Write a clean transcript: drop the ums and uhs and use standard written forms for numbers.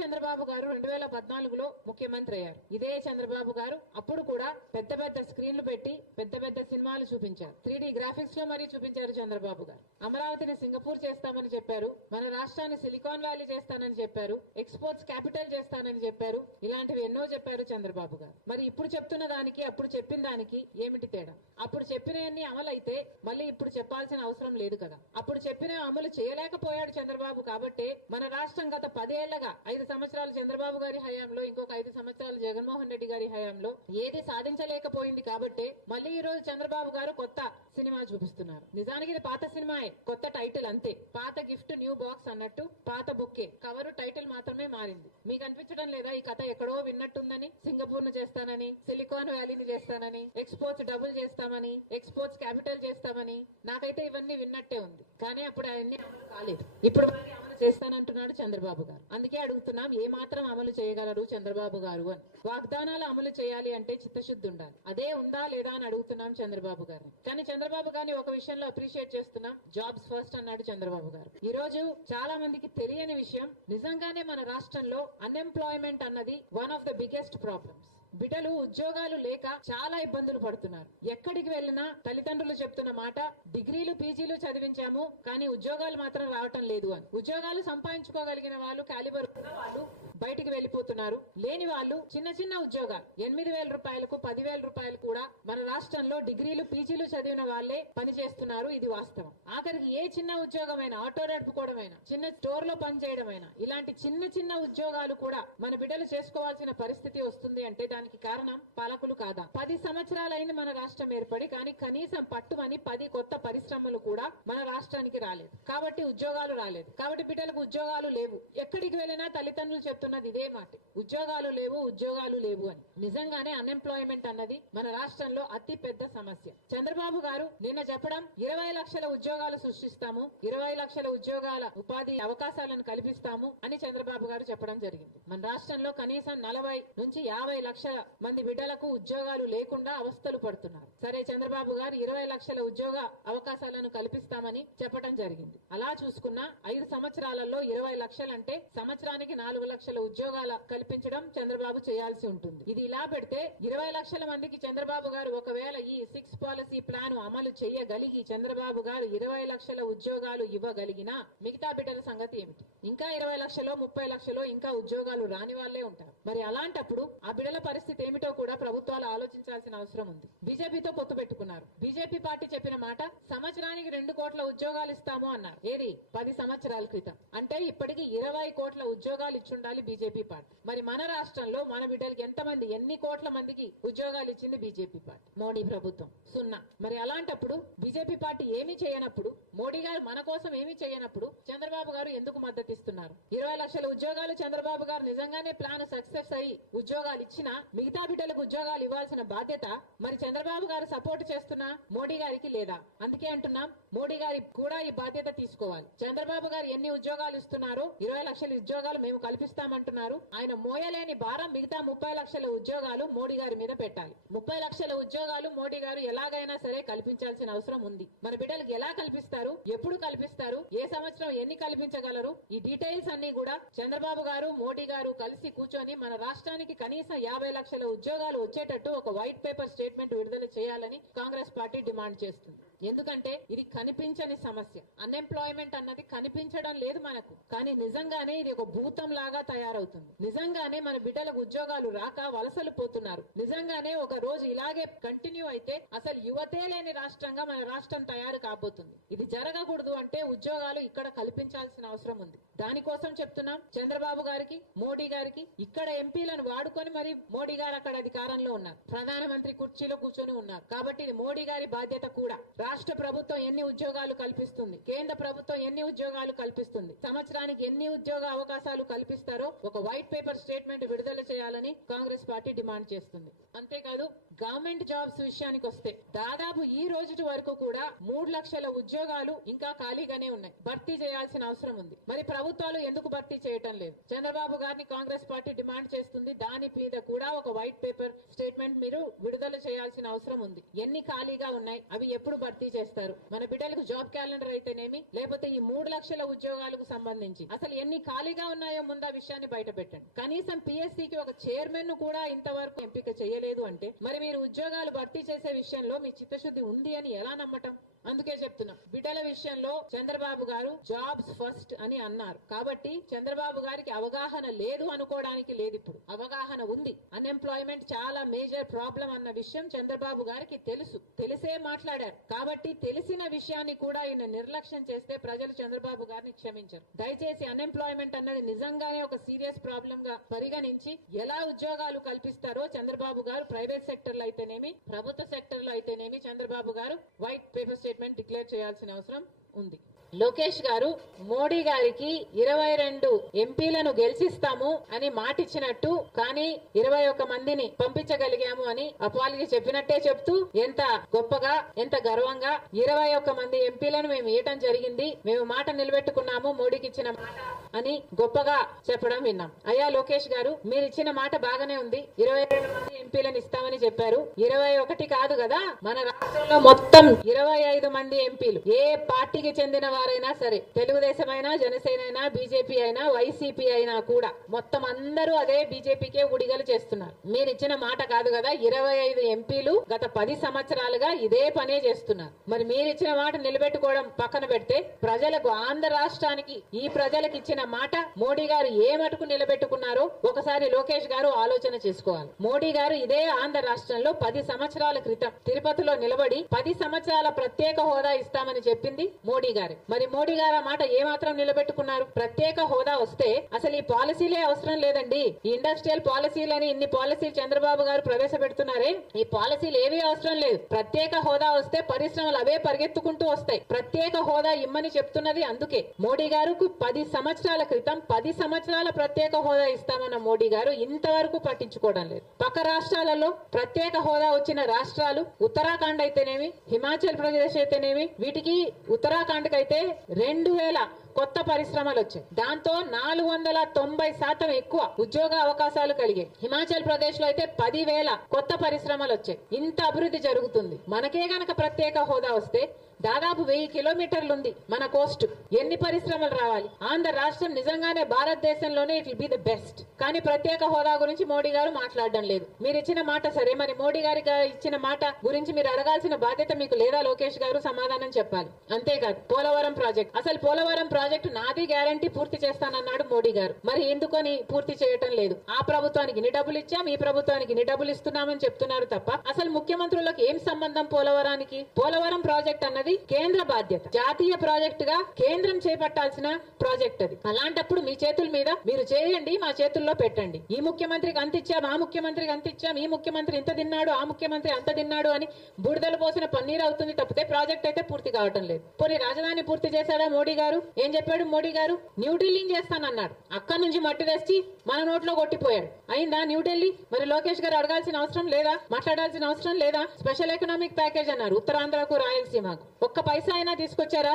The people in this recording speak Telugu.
చంద్రబాబు గారు 2014లో ముఖ్యమంత్రి అయ్యారు. ఇదే చంద్రబాబు గారు అప్పుడు కూడా పెద్ద పెద్ద స్క్రీన్లు పెట్టి పెద్ద పెద్ద సినిమాలు చూపించారు. 3D గ్రాఫిక్స్ లో మరీ చూపించారు చంద్రబాబు గారు. అమరావతిని సింగపూర్ చేస్తామని చెప్పారు, మన రాష్ట్రాన్ని సిలికాన్ వ్యాలీ చేస్తానని చెప్పారు, ఎక్స్పోర్ట్స్ క్యాపిటల్ చేస్తానని చెప్పారు. ఇలాంటివి ఎన్నో చెప్పారు చంద్రబాబు గారు. మరి ఇప్పుడు చెప్తున్న దానికి అప్పుడు చెప్పిన దానికి ఏమిటి తేడా? అప్పుడు చెప్పినవన్నీ అమలైతే మళ్ళీ ఇప్పుడు చెప్పాల్సిన అవసరం లేదు కదా. అప్పుడు చెప్పిన అమలు చేయలేకపోయాడు చంద్రబాబు కాబట్టే మన రాష్ట్రం గత 10 ఏళ్లగా 5 సంవత్సరాలు చంద్రబాబు గారి హయాంలో, ఇంకొక 5 సంవత్సరాలు జగన్మోహన్ రెడ్డి గారి హయాంలో ఏది సాధించలేకపోయింది కాబట్టే మళ్ళీ ఈ రోజు చంద్రబాబు గారు కొత్త సినిమా చూపిస్తున్నారు. నిజానికి ఇది పాత సినిమాయే, కొత్త టైటిల్ అంతే. పాత గిఫ్ట్ న్యూ బాక్స్ అన్నట్టు పాత బుక్కే, కవరు టైటిల్ మాత్రమే మారింది. మీకు అనిపించడం లేదా ఈ కథ ఎక్కడో విన్నట్టుందని? సింగపూర్ ను చేస్తానని, సిలికాన్ వ్యాలీని చేస్తానని, ఎక్స్పోర్ట్స్ డబుల్ చేస్తామని, ఎక్స్పోర్ట్స్ క్యాపిటల్ చేస్తామని, నాకైతే ఇవన్నీ విన్నట్టే ఉంది. కానీ అప్పుడు అవన్నీ అమలు కాలేదు. ఇప్పుడు మళ్ళీ అమలు చేస్తానంటున్నాడు చంద్రబాబు గారు. అందుకే అడుగుతున్నాం, ఏ మాత్రం అమలు చేయగలరు చంద్రబాబు గారు అని. వాగ్దానాలు అమలు చేయాలి అంటే చిత్తశుద్ధి ఉండాలి. అదే ఉందా లేదా అని అడుగుతున్నాం చంద్రబాబు గారిని. కానీ చంద్రబాబు గారిని ఒక విషయంలో అప్రిషియేట్ చేస్తున్నాం. జాబ్స్ ఫస్ట్ అన్నాడు చంద్రబాబు గారు. ఈ రోజు చాలా మందికి తెలియని విషయం, నిజంగానే మన రాష్ట్రంలో అన్ఎంప్లాయ్మెంట్ అన్నది one of the biggest problems. బిడ్డలు ఉద్యోగాలు లేక చాలా ఇబ్బందులు పడుతున్నారు. ఎక్కడికి వెళ్ళినా తల్లిదండ్రులు చెప్తున్న మాట, డిగ్రీలు పీజీలు చదివించాము కానీ ఉద్యోగాలు మాత్రం రావటం లేదు అని. ఉద్యోగాలు సంపాదించుకోగలిగిన వాళ్ళు, క్యాలిబర్ ఉన్న వాళ్ళు బయటికి వెళ్లిపోతున్నారు. లేని వాళ్ళు చిన్న చిన్న ఉద్యోగాలు 8,000 రూపాయలకు 10,000 రూపాయలు కూడా మన రాష్ట్రంలో డిగ్రీలు పీజీలు చదివిన వాళ్లే పనిచేస్తున్నారు. ఇది వాస్తవం. ఆఖరికి ఏ చిన్న ఉద్యోగమైనా, ఆటో నడుపుకోవడమైనా, చిన్న స్టోర్ లో పనిచేయడమైనా, ఇలాంటి చిన్న చిన్న ఉద్యోగాలు కూడా మన బిడ్డలు చేసుకోవాల్సిన పరిస్థితి వస్తుంది అంటే దానికి కారణం పాలకులు కాదా? 10 సంవత్సరాలైంది మన రాష్ట్రం ఏర్పడి, కానీ కనీసం పట్టుమని 10 కొత్త పరిశ్రమలు కూడా మన రాష్ట్రానికి రాలేదు. కాబట్టి ఉద్యోగాలు రాలేదు. కాబట్టి బిడ్డలకు ఉద్యోగాలు లేవు. ఎక్కడికి వెళ్ళినా తల్లిదండ్రులు చెప్తున్నది ఇదే మాట, ఉద్యోగాలు లేవు, ఉద్యోగాలు లేవు అని. నిజంగానే అన్ఎంప్లాయ్మెంట్ అన్నది మన రాష్ట్రంలో అతి పెద్ద సమస్య. చంద్రబాబు గారు నిన్న చెప్పడం 20 లక్షల ఉద్యోగాలు సృష్టిస్తాము, 20 లక్షల ఉద్యోగాల ఉపాధి అవకాశాలను కల్పిస్తాము అని చంద్రబాబు గారు చెప్పడం జరిగింది. మన రాష్ట్రంలో కనీసం 40 నుంచి 50 లక్షల మంది బిడ్డలకు ఉద్యోగాలు లేకుండా అవస్థలు పడుతున్నారు. సరే, చంద్రబాబు గారు 20 లక్షల ఉద్యోగ అవకాశాలను కల్పిస్తామని చెప్పడం జరిగింది. అలా చూసుకున్నా 5 సంవత్సరాలలో 20 లక్షలంటే సంవత్సరానికి 4 లక్షల ఉద్యోగాల కల్పించడం చంద్రబాబు చేయాల్సి ఉంటుంది. ఇది ఇలా పెడితే 20 లక్షల మందికి చంద్రబాబు గారు ఒకవేళ ఈ 6 పాలసీ ప్లాన్ అమలు చేయగలిగి చంద్రబాబు గారు 20 లక్షల ఉద్యోగాలు ఇవ్వగలిగినా మిగతా బిడ్డల సంగతి ఏమిటి? ఇంకా 20 లక్షలో 30 లక్షలో ఇంకా ఉద్యోగాలు రాని వాళ్లే ఉంటారు. మరి అలాంటప్పుడు ఆ బిడ్డల పరిస్థితి ఏమిటో కూడా ప్రభుత్వాలు ఆలోచించాల్సిన అవసరం ఉంది. బీజేపీతో పొత్తు పెట్టుకున్నారు. బీజేపీ పార్టీ చెప్పిన మాట, సంవత్సరానికి 2 కోట్ల ఉద్యోగాలు ఇస్తాము అన్నారు. ఏది? 10 సంవత్సరాల క్రితం. అంటే ఇప్పటికి 20 కోట్ల ఉద్యోగాలు ఇచ్చుండాలి బీజేపీ పార్టీ. మరి మన రాష్ట్రంలో మన బిడ్డలకి ఎంతమంది, ఎన్ని కోట్ల మందికి ఉద్యోగాలు ఇచ్చింది బీజేపీ పార్టీ? మోడీ ప్రభుత్వం 0. మరి అలాంటప్పుడు బీజేపీ పార్టీ ఏమీ చేయనప్పుడు, మోడీ గారు మన కోసం ఏమీ చేయనప్పుడు చంద్రబాబు గారు ఎందుకు మద్దతు ఇస్తున్నారు? 20 లక్షల ఉద్యోగాలు చంద్రబాబు గారు నిజంగానే ప్లాన్ సక్సెస్ అయ్యి ఉద్యోగాలు ఇచ్చినా మిగతా బిడ్డలకు ఉద్యోగాలు ఇవ్వాల్సిన బాధ్యత మరి చంద్రబాబు గారు సపోర్ట్ చేస్తున్నా మోడీ గారికి లేదా? అందుకే అంటున్నాం, మోడీ గారి కూడా ఈ బాధ్యత తీసుకోవాలి. చంద్రబాబు గారు ఎన్ని ఉద్యోగాలు ఇస్తున్నారో, 20 లక్షల ఉద్యోగాలు మేము కల్పిస్తామంటున్నారు. ఆయన మోయలేని భారం మిగతా 30 లక్షల ఉద్యోగాలు మోడీ గారి మీద పెట్టాలి. 30 లక్షల ఉద్యోగాలు మోడీ గారు ఎలాగైనా సరే కల్పించాల్సిన అవసరం ఉంది. మన బిడ్డలకు ఎలా కల్పిస్తారు, ఎప్పుడు కల్పిస్తారు, ఏ సంవత్సరం ఎన్ని కల్పించగలరు, ఈ డీటెయిల్స్ అన్ని కూడా చంద్రబాబు గారు, మోడీ గారు కలిసి కూర్చొని మన రాష్ట్రానికి కనీసం 50 లక్షల ఉద్యోగాలు వచ్చేటట్టు ఒక వైట్ పేపర్ స్టేట్మెంట్ విడుదల చేయాలని కాంగ్రెస్ పార్టీ డిమాండ్ చేస్తుంది. ఎందుకంటే ఇది కనిపించని సమస్య. అన్ఎంప్లాయ్మెంట్ అన్నది కనిపించడం లేదు మనకు, కానీ నిజంగానే ఇది ఒక భూతం లాగా తయారవుతుంది. నిజంగానే మన బిడ్డలకు ఉద్యోగాలు రాక వలసలు పోతున్నారు. నిజంగానే ఒక రోజు ఇలాగే కంటిన్యూ అయితే అసలు యువతే లేని రాష్ట్రంగా మన రాష్ట్రం తయారు కాబోతుంది. ఇది జరగకూడదు అంటే ఉద్యోగాలు ఇక్కడ కల్పించాల్సిన అవసరం ఉంది. దానికోసం చెప్తున్నాం చంద్రబాబు గారికి, మోడీ గారికి. ఇక్కడ ఎంపీలను వాడుకొని మరి మోడీ గారు అక్కడ అధికారంలో ఉన్నారు, ప్రధానమంత్రి కుర్చీలో కూర్చొని ఉన్నారు. కాబట్టి ఇది మోడీ గారి బాధ్యత కూడా. రాష్ట్ర ప్రభుత్వం ఎన్ని ఉద్యోగాలు కల్పిస్తుంది, కేంద్ర ప్రభుత్వం ఎన్ని ఉద్యోగాలు కల్పిస్తుంది, సంవత్సరానికి ఎన్ని ఉద్యోగ అవకాశాలు కల్పిస్తారో ఒక వైట్ పేపర్ స్టేట్మెంట్ విడుదల చేయాలని కాంగ్రెస్ పార్టీ డిమాండ్ చేస్తుంది. అంతేకాదు గవర్నమెంట్ జాబ్స్ విషయానికి వస్తే దాదాపు ఈ రోజు వరకు కూడా 3 లక్షల ఉద్యోగాలు ఇంకా ఖాళీగానే ఉన్నాయి, భర్తీ చేయాల్సిన అవసరం ఉంది. మరి ప్రభుత్వాలు ఎందుకు భర్తీ చేయటం లేదు? చంద్రబాబు గారిని కాంగ్రెస్ పార్టీ డిమాండ్ చేస్తుంది, దాని మీద కూడా ఒక వైట్ పేపర్ స్టేట్మెంట్ మీరు విడుదల చేయాల్సిన అవసరం ఉంది. ఎన్ని ఖాళీగా ఉన్నాయి, అవి ఎప్పుడు భర్తీ చేస్తారు? మన బిడ్డలకు జాబ్ క్యాలెండర్ అయితేనేమి, లేకపోతే ఈ 3 లక్షల ఉద్యోగాలకు సంబంధించి అసలు ఎన్ని ఖాళీగా ఉన్నాయో ముందు ఆ విషయాన్ని బయట పెట్టండి. కనీసం పిఎస్సికి ఒక చైర్మన్ ను కూడా ఇంతవరకు ఎంపిక చేయలేదు అంటే మరి మీరు ఉద్యోగాలు భర్తీ చేసే విషయంలో మీ చిత్తశుద్ధి ఉంది అని ఎలా నమ్మటం? అందుకే చెప్తున్నా, బిడ్డల విషయంలో చంద్రబాబు గారు జాబ్స్ ఫస్ట్ అని అన్నారు కాబట్టి చంద్రబాబు గారికి అవగాహన లేదు అనుకోవడానికి లేదు. ఇప్పుడు అవగాహన ఉంది. అన్ఎంప్లాయ్మెంట్ చాలా మేజర్ ప్రాబ్లం అన్న విషయం చంద్రబాబు గారికి తెలుసు, తెలిసే మాట్లాడారు. కాబట్టి తెలిసిన విషయాన్ని కూడా ఈయన నిర్లక్ష్యం చేస్తే ప్రజలు చంద్రబాబు గారిని క్షమించరు. దయచేసి అన్ఎంప్లాయ్మెంట్ అన్నది నిజంగానే ఒక సీరియస్ ప్రాబ్లం గా పరిగణించి ఎలా ఉద్యోగాలు కల్పిస్తారో చంద్రబాబు గారు ప్రైవేట్ సెక్టర్ లో అయితేనేమి, ప్రభుత్వ సెక్టర్ లో అయితేనేమి చంద్రబాబు గారు వైట్ పేపర్ స్టేట్మెంట్ డిక్లేర్ చేయాల్సిన అవసరం ఉంది. లోకేష్ గారు మోడీ గారికి 22 ఎంపీలను గెలిచిస్తాము అని మాటిచ్చినట్టు కానీ 21 మందిని పంపించగలిగాము అని అపాలజీ చెప్పినట్టే చెప్తూ ఎంత గొప్పగా ఎంత గర్వంగా 21 మంది ఎంపీలను మేము ఇవ్వటం జరిగింది, మేము మాట నిలబెట్టుకున్నాము, మోడీకి ఇచ్చిన మాట అని గొప్పగా చెప్పడం విన్నాం. అయ్యా లోకేష్ గారు, మీరు ఇచ్చిన మాట బాగానే ఉంది, 22 మంది ఎంపీలను ఇస్తామని చెప్పారు. 21 కాదు కదా, మన రాష్ట్రంలో మొత్తం 25 మంది ఎంపీలు ఏ పార్టీకి చెందిన వారైనా సరే, తెలుగుదేశం అయినా, జనసేన అయినా, బీజేపీ అయినా, వైసీపీ అయినా కూడా మొత్తం అందరూ అదే బీజేపీకే ఉడిగలు చేస్తున్నారు. మీరు ఇచ్చిన మాట కాదు కదా, 25 ఎంపీలు గత 10 సంవత్సరాలుగా ఇదే పనే చేస్తున్నారు. మరి మీరు ఇచ్చిన మాట నిలబెట్టుకోవడం పక్కన పెడితే ప్రజలకు, ఆంధ్ర రాష్ట్రానికి ఈ ప్రజలకు ఇచ్చిన మాట మోడీ గారు ఏ మటుకు నిలబెట్టుకున్నారో ఒకసారి లోకేష్ గారు ఆలోచన చేసుకోవాలి. మోడీ గారు ఇదే ఆంధ్ర రాష్ట్రంలో 10 సంవత్సరాల క్రితం తిరుపతిలో నిలబడి 10 సంవత్సరాల ప్రత్యేక హోదా ఇస్తామని చెప్పింది మోడీ గారు. మరి మోడీ గారు ఆ మాట ఏమాత్రం నిలబెట్టుకున్నారు? ప్రత్యేక హోదా వస్తే అసలు ఈ పాలసీలే అవసరం లేదండి, ఈ ఇండస్ట్రియల్ పాలసీలని ఇన్ని పాలసీలు చంద్రబాబు గారు ప్రవేశపెడుతున్నారే, ఈ పాలసీలు ఏవీ అవసరం లేదు. ప్రత్యేక హోదా వస్తే పరిశ్రమలు అవే పరిగెత్తుకుంటూ వస్తాయి. ప్రత్యేక హోదా ఇమ్మని చెప్తున్నది అందుకే. మోడీ గారు 10 సంవత్సరాల క్రితం 10 సంవత్సరాల ప్రత్యేక హోదా ఇస్తామన్న మోడీ గారు ఇంతవరకు పట్టించుకోవడం లేదు. పక్క రాష్ట్రాలలో ప్రత్యేక హోదా వచ్చిన రాష్ట్రాలు ఉత్తరాఖండ్ అయితేనేమి, హిమాచల్ ప్రదేశ్ అయితేనేమి, వీటికి ఉత్తరాఖండ్ కైతే 2000 కొత్త పరిశ్రమలు వచ్చాయి. దాంతో 490% ఎక్కువ ఉద్యోగ అవకాశాలు కలిగాయి. హిమాచల్ ప్రదేశ్ లో అయితే 10,000 కొత్త పరిశ్రమలు వచ్చాయి. ఇంత అభివృద్ధి జరుగుతుంది. మనకే గనక ప్రత్యేక హోదా వస్తే దాదాపు 1000 కిలోమీటర్లు ఉంది మన కోస్ట్, ఎన్ని పరిశ్రమలు రావాలి? ఆంధ్ర రాష్ట్రం నిజంగానే భారతదేశంలోనే it will be the best. కానీ ప్రత్యేక హోదా గురించి మోడీ గారు మాట్లాడడం లేదు. మీరు ఇచ్చిన మాట సరే, మరి మోడీ గారికి ఇచ్చిన మాట గురించి మీరు అడగాల్సిన బాధ్యత మీకు లేదా? లోకేష్ గారు సమాధానం చెప్పాలి. అంతేకాదు పోలవరం ప్రాజెక్ట్, అసలు పోలవరం ప్రాజెక్టు నాది గ్యారంటీ పూర్తి చేస్తానన్నాడు మోడీ గారు. మరి ఎందుకని పూర్తి చేయటం లేదు? ఆ ప్రభుత్వానికి ఇన్ని డబ్బులు ఇచ్చాం, ఈ ప్రభుత్వానికి ఇన్ని డబ్బులు ఇస్తున్నామని చెప్తున్నారు తప్ప అసలు ముఖ్యమంత్రులకు ఏం సంబంధం పోలవరానికి? పోలవరం ప్రాజెక్ట్ అన్నది కేంద్ర బాధ్యత, జాతీయ ప్రాజెక్ట్ గా కేంద్రం చేపట్టాల్సిన ప్రాజెక్ట్ అది. అలాంటప్పుడు మీ చేతుల మీద మీరు చేయండి, మా చేతుల్లో పెట్టండి. ఈ ముఖ్యమంత్రికి అంత ఇచ్చాం, ఆ ముఖ్యమంత్రికి అంత ఇచ్చాం, ఈ ముఖ్యమంత్రి ఇంత తిన్నాడు, ఆ ముఖ్యమంత్రి అంత తిన్నాడు అని బురదలు పోసిన పన్నీరు అవుతుంది తప్పితే ప్రాజెక్ట్ అయితే పూర్తి కావటం లేదు. పోనీ రాజధాని పూర్తి చేశాడా మోడీ గారు? ఏం చెప్పాడు మోడీ గారు? న్యూఢిల్లీని చేస్తానన్నాడు. అక్కడి నుంచి మట్టి తెచ్చి మన నోట్లో కొట్టిపోయాడు. అయిందా న్యూఢిల్లీ? మరి లోకేష్ గారు అడగాల్సిన అవసరం లేదా? మాట్లాడాల్సిన అవసరం లేదా? స్పెషల్ ఎకనామిక్ ప్యాకేజ్ అన్నారు ఉత్తరాంధ్రకు, రాయలసీమకు. ఒక్క పైసా అయినా తీసుకొచ్చారా?